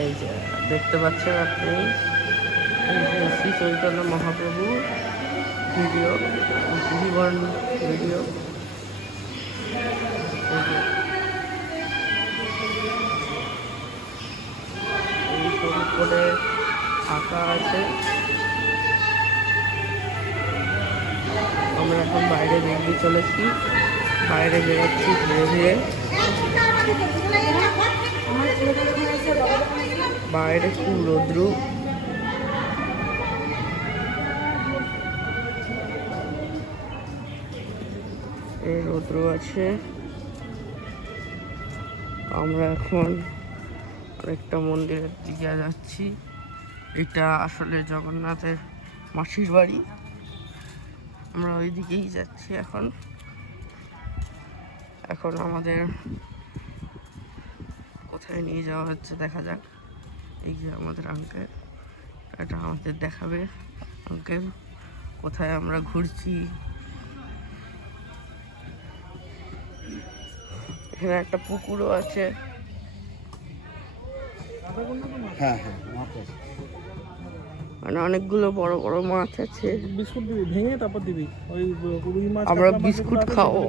এই যে দেখতে পাচ্ছেন আপনি শ্রী চৈতন্য মহাপ্রভু ভিডিও জীবন ভিডিও। এই সব করে আঁকা আছে। আমরা এখন বাইরে বেরিয়ে চলেছি, বাইরে বেরোচ্ছি ধীরে ধীরে। বাইরে খুব রৌদ্র, রৌদ্র আছে। আমরা এখন আরেকটা মন্দিরের দিকে যাচ্ছি। এটা আসলে জগন্নাথের মাসির বাড়ি, আমরা ওই দিকেই যাচ্ছি এখন। এখন আমাদের কোথায় নিয়ে যাওয়া হচ্ছে দেখা যাক। এই যে আমাদের আঙ্কেল, এটা আমাদের দেখাবে আঙ্কেল কোথায় আমরা ঘুরছি। এখানে একটা পুকুরও আছে। হ্যাঁ হ্যাঁ, মানে অনেকগুলো বড় বড় মাছ আছে। বিস্কুট দিবি ভেঙে, তারপর দিবি ওই রুই মাছ। আমরা বিস্কুট খাবো।